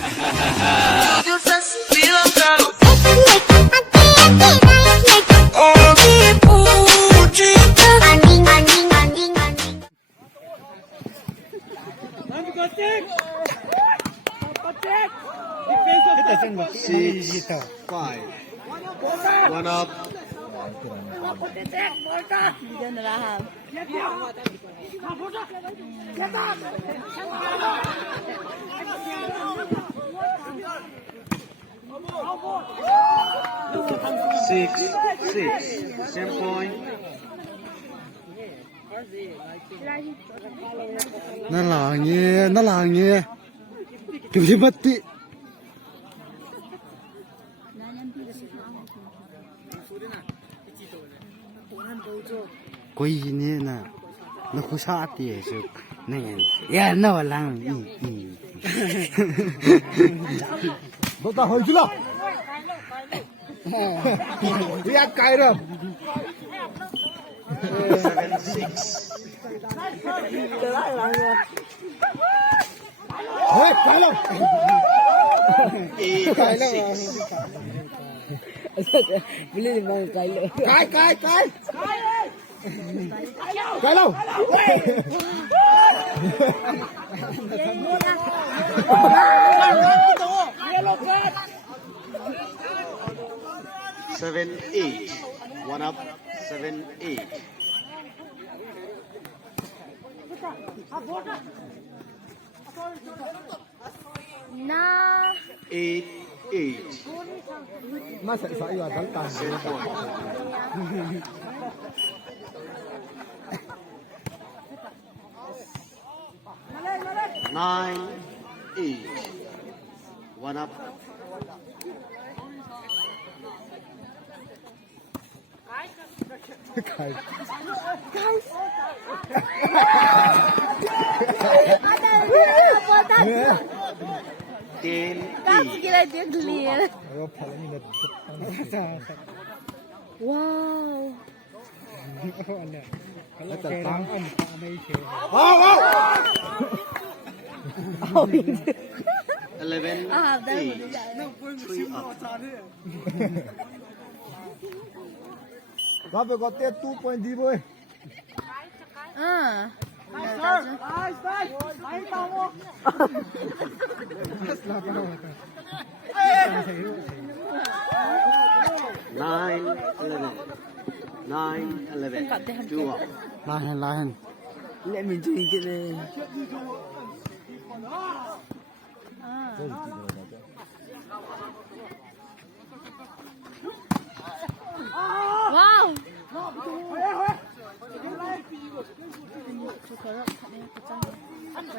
5. 1 up. Bigyan na laham. 6. Same point. Nó là nghe kiểu gì mất tị quay nè nè nó khó sát thì sự này ya nó làm nó ta hơi chứ nào đi ăn cay rồi 7, 6. Ôi, cái đâu? 8, 6. Beli bang kailo. Cái. Cái đâu? 7, 8. 1 up. 7, 8. Na 8, 8. Má sẽ phải vào tấn tàn. Same point. 9, 8. 1 up. Cái. 10, Kamu 8. kira dia clear. Nó phải như là Wow. nó chặt tăng. 11, Ah, 8. dah. 3 up. Nó phải có tiền 2 point đi bơi. Ah. 9, 11. 9, 11. 2 up. Lahan. Let me drink it. Wow.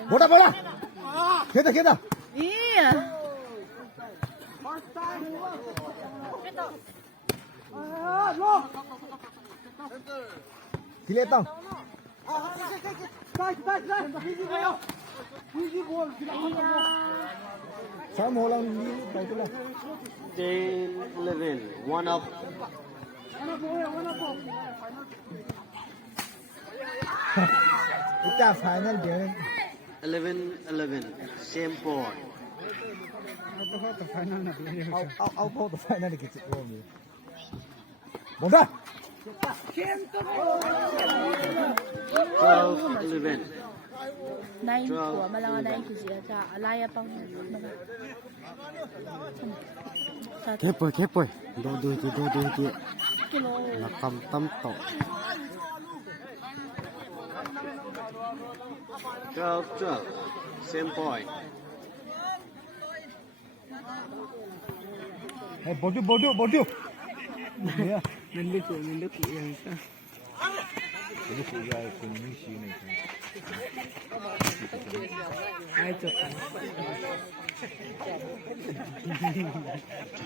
Bola. Kita. Iya. Kile tao. Sao mồ lòng đi đâu chứ là 10, 11. 1 up. ít ra phải nên để 11, 11. Same point. ao po to phải nên cái chuyện gì một ra 12, 11. 9 của mà là 9 cái gì à? Alaya pang khép bơi đôi kilo. là cầm tâm tổ 12, 12. Same point. hey bodu Mình được yang sa. bodu phụ ra cùng những gì này Ai chụp.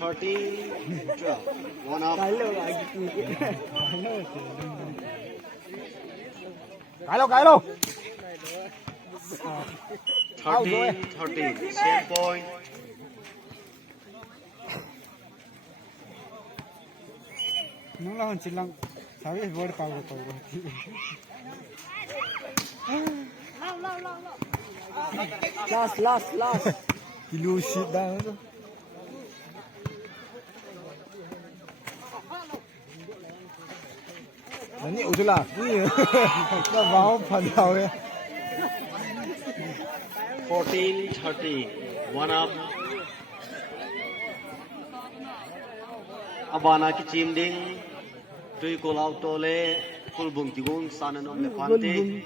13, 12. 1 up. Kailo lagi. cái đâu 13, 13. Same point. nó là chỉ lăng sao biết vô được cầu Last. Kilo shit dah tu. Nanti udah lah. Ni, dah mau padau ya. 14-30. 1 up. Abana ki team ding. Tui call out tole. Full bung tigung. Sanan om le pante.